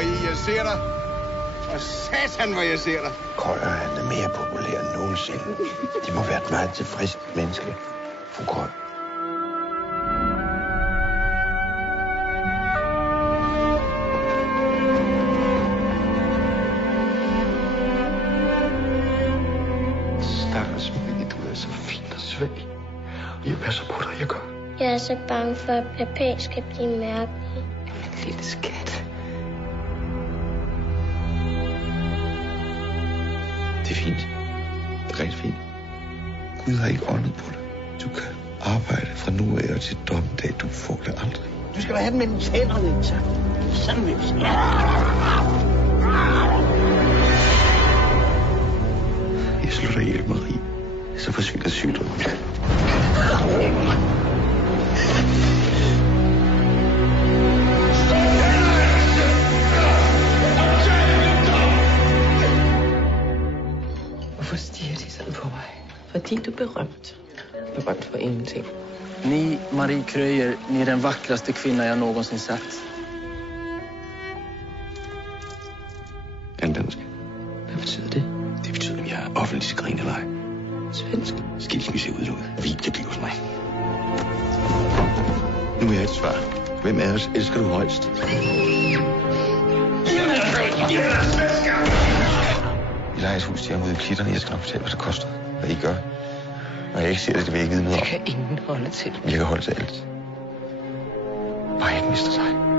Marie, jeg ser dig. Og satan, hvor jeg ser dig. Krøyer, han er mere populær end nogensinde. De må være et meget tilfreds menneske. Fru Krøyer. Stakkels Mille, du er så fin og svag. Jeg passer på dig, jeg gør. Jeg er så bange for, at Pepe skal blive mærkelig. Min lille skat. Det er fint. Det er rigtig fint. Gud har ikke åndet på dig. Du kan arbejde fra nu af og til dommedag. Du får det aldrig. Du skal da have den mellem tænderne, så. Sådan vil jeg. Jeg slutter ihjel, Marie. Så forsvinder sygdommen. Hvorfor stiger de sådan på mig? Fordi du er berømt. Berømt for ingenting. Ni, Marie Kröyer, ni är den vackraste kvinna jag någonsin sett. En dansk. Hvad betyder det? Det betyder, at jeg er offentlig skrin eller ej. Svensk. Skilsmisse udelukket. Det bliver hos mig. Nu er jeg et svar. Hvem af os elsker du højst? Vi leger et hus til jer ude i klitterne. Jeg skal nok fortælle, hvad det koster. Hvad I gør. Når jeg ikke ser det, det vil jeg ikke vide noget om. Det kan ingen holde til. Jeg kan holde til alt. Bare jeg ikke mister dig.